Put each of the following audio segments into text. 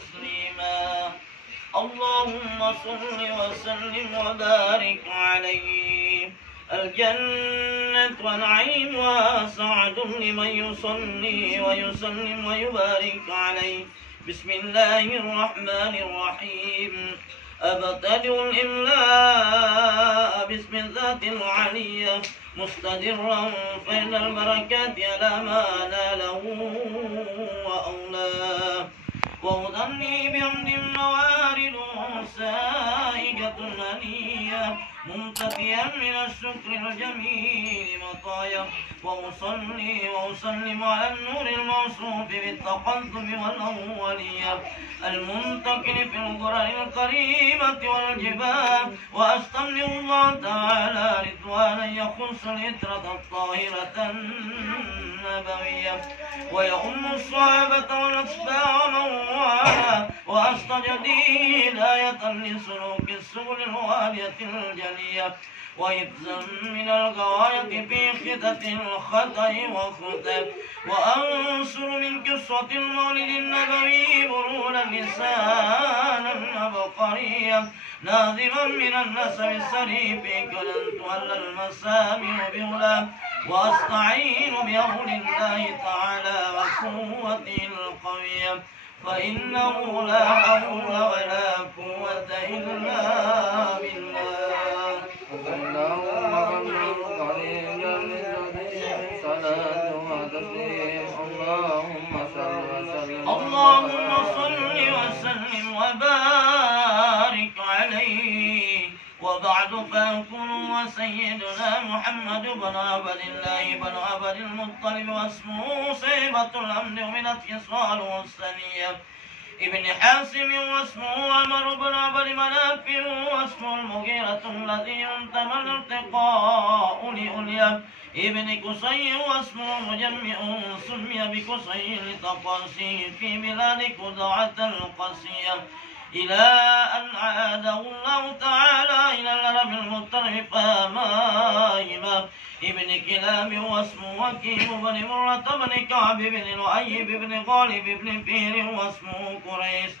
تسليما. اللهم صل وسلم وبارك عليه. الجنة ونعيم وسعد لمن يصلي ويسلم ويبارك عليه. بسم الله الرحمن الرحيم. أبتدئ الإملاء باسم الذات العلية مستدرا فإن البركات على ما ناله وأولاه. وأغني بحمد موارد سائقة هنية ممتثيا من الشكر الجميل مطايا. وأصلي وأسلم على النور الموصوف بالتقدم والأولية المنتقل في القرى الكريمة والجبال. وأستمع الله تعالى رضوانا يخص الإترة الطاهرة النبوية ويؤم الصحابة والأتباع ومن والاه. وأستجدي هداية لسلوك السبل الوالية الجلية وحفظا من الغواية في خطة الخطأ وخطأ. وأنصر من قصة المولد النبوي برولا لسانا عبقريا ناظما من النسب السريف كلنت على المسامع بهلا. وأستعين بعون الله تعالى وقوته القوية فإنه لا حول ولا قوة إلا بالله. اللهم صل وسلم وبارك عليه. وبعد فيكون وسيدنا محمد بن عبد الله بن عبد المطلب واسمه صيبة الأمن من اتصاله السنية ابن حاسم واسمه عمر بن عبد مناف واسمه المغيرة الذي ينتمى الارتقاء لأولياء ابن قصي واسمه مجمع سمي بقصي لتقاسيه في بلاد خزاعة القاسية إلى أن عاده الله تعالى إلى العرب المطلب فمائما ابن كلاب واسمه وكيل بن مرة بن كعب بن لؤي بن غالب بن فير واسمه قريش.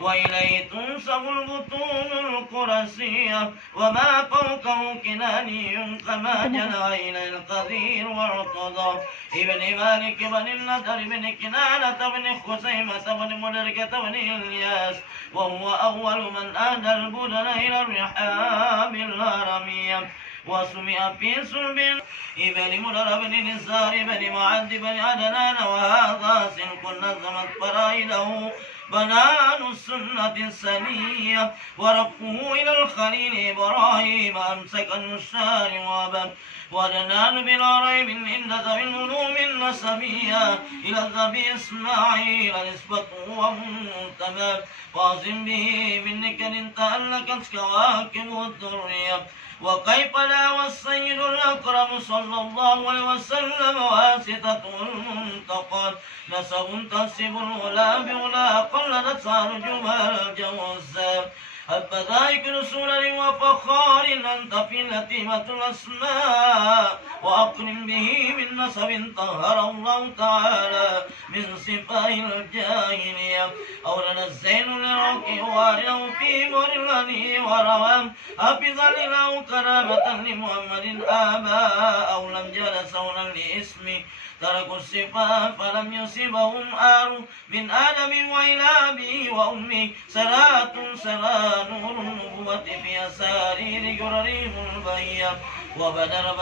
وإليه تنسب البطون القرسية وما فوقه كناني كما جنى إلى القدير والارتضى ابن مالك بن النذر بن كنانة بن خزيمة بن مدركة بن إلياس وهو أول من أهدى البدن إلى الرحاب الهرمية. وسمع في سلب ابن مدر بن نزار بن معد بن عدنان وهذا سلك نظمت فرائده بنان السنة السنية ورفقه إلى الخليل إبراهيم أمسك النشار وابا. ودنان بلا ريب عند ذوي العلوم النسبية إلى الذبي إسماعيل نسبته ومنتمى فاظم به بالنكر تألكت كواكب الذرية. وكيف لا والسيد الأكرم صلى الله عليه وسلم واسطته المنتقى نسب تنسب الولا بولا قلدت أرجما الجوزاء. البذائك رسولا وفخار أنت في لتيمة الأسماء وأقرم به من نسب طهر الله تعالى من صفاء الجاهلية. أولنا الزين للركي وارده في مرلني وروام حفظا له كرامة لمحمد آباء أو لم جلسونا لإسمي تركوا الصفاء فلم يصبهم آر من آدم وإلى أبي وأمي صلاة سرى نور النبوة في أسارير جررهم البهية. وبدر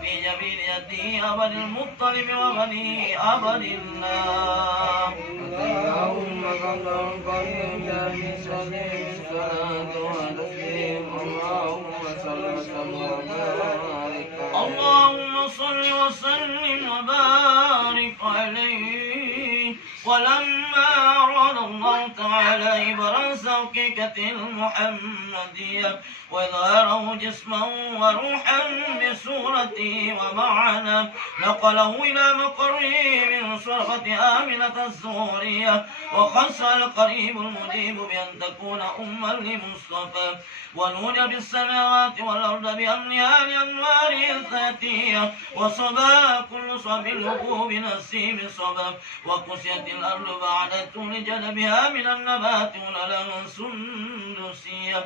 في جبين يدي أبد المطلب وبني أبد الله. اللهم صل وسلم صلاة وتسليم. اللهم صل وسلم وبارك عليه. ولما أراد الله تعالى إبراز حقيقته المحمدية وإظهاره جسما وروحا بصورته ومعنى نقله إلى مقره من صرفة آمنة الزهرية وخص القريب المجيب بأن تكون أما لمصطفى ونود بالسماوات والأرض بأمنها لأنواره الذاتية وصبا كل صب له بنسيم صبا وكسيت الأرض بعد طول جلبها من النبات وللا سندسية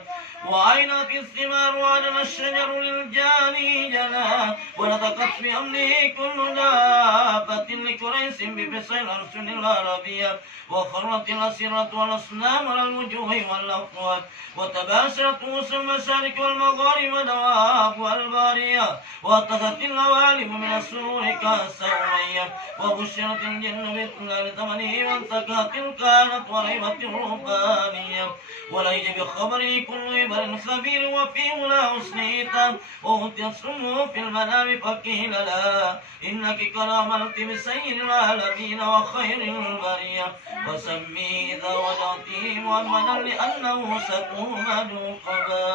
وعينت الثمار وعلم الشجر للجاني جلا ونطقت بأمره كل دابة لكريس بفصل الأرسل العربية وخرت الأسرة والأصنام على الوجوه والأفواه وتباشرت رؤوس المشارق والمغارب والدواب والبارية واتخذت العوالم من السرور كالسورية وبشرت الجن بإطلال ثمنه وانتكهت كانت وريبة الرهبانية وليج بخبره كل إبر خبير وفي ولا حسنيتا وأوتي السمه في المنام فقيل لا إنك قد عملت بسيد العالمين وخير البرية وسمي إذا وجعته محمدا لأنه ستومد قبا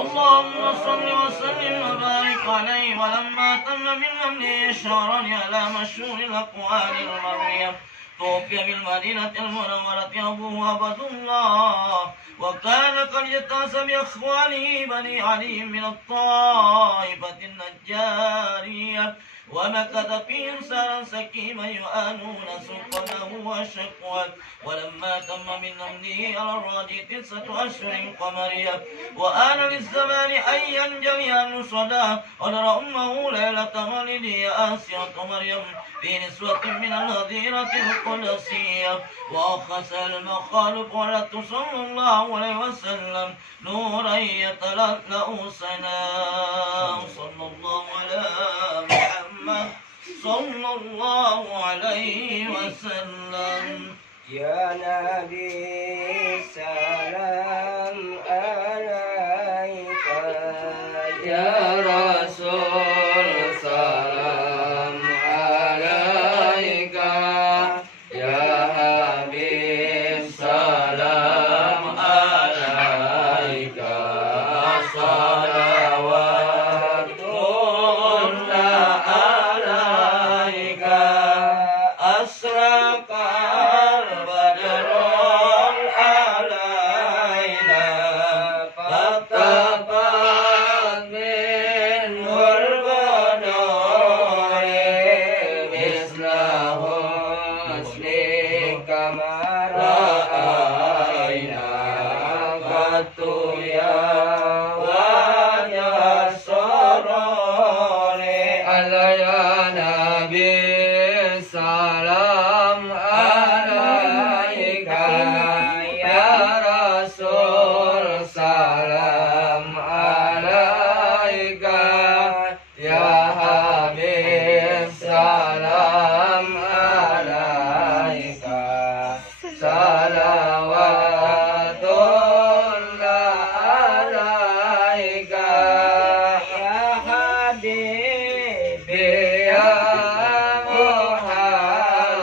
اللهم صل وسلم وبارك عليه ولما تم من أمره إشارا على مشهور الأقوال المروية توفي بالمدينة المنورة أبوه عبد الله وكان قد اجتاز بأخواله بني علي من الطائفة النجارية ومكث فيهم سارا سكيما يؤانون سقمه وشقوه ولما تم من أمره على الراجي 9 أشهر قمرية وآن للزمان أن ينجلي عن صدى ونرى أمه ليلة مولده آسية مريم في نسوة من الهديرة القدسية وأخذ المخالف ولت صلى الله عليه وسلم نورا يتلألأ سنا صلى الله على محمد صلى الله عليه وسلم يا نبي سلام عليك يا رسول سلام عليك يا حبيب سلام عليك صلوات الله عليك أشرق البدر علينا فاتبعت منه البدور مثله حسنك ما رأينا قط يا وجه السرور على يا نبي سلام عليك يا رسول سلام عليك يا حبيب سلام عليك صلوات الله عليك يا حبيبي يا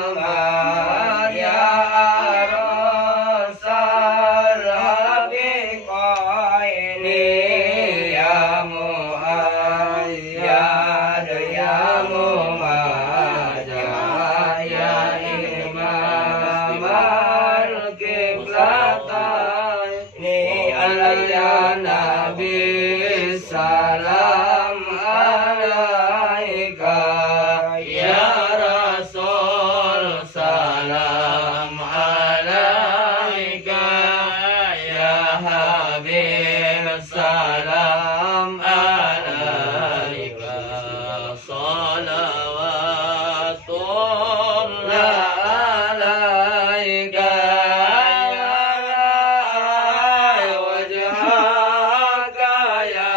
محمد يا أرس الرفيقين يا مؤيد يا ممجد يا إمام القبلتين على نبي سلام عليك يا رسول سلام عليك يا حبيب سلام عليك صلوات الله عليك وجهك يا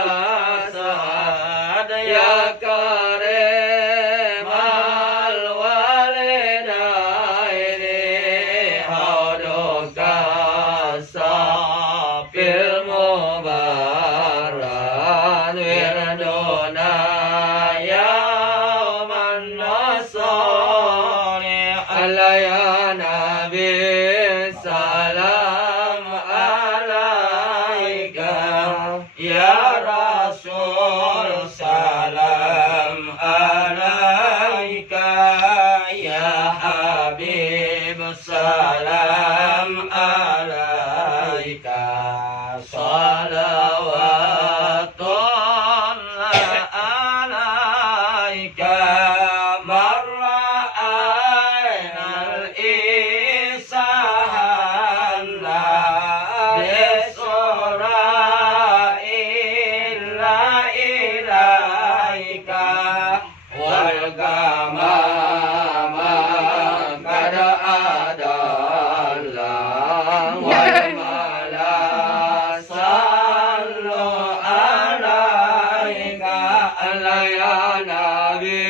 Allah ya Nabi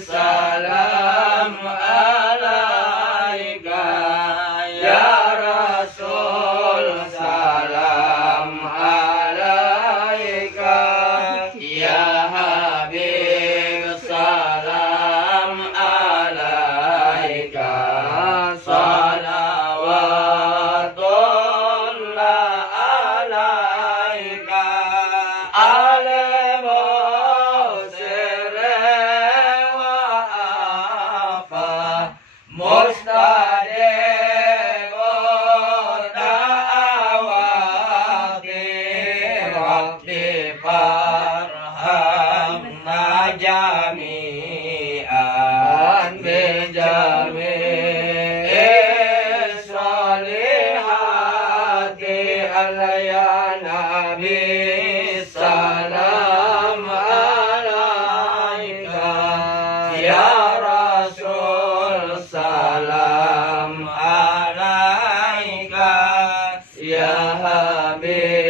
salam alaika ya Rasul salam alaika ya Habib salam alaika salawatullah alaika jami'an bijami'is solihati Allah ya Nabi salam alaika ya Rasul salam alaika ya Habib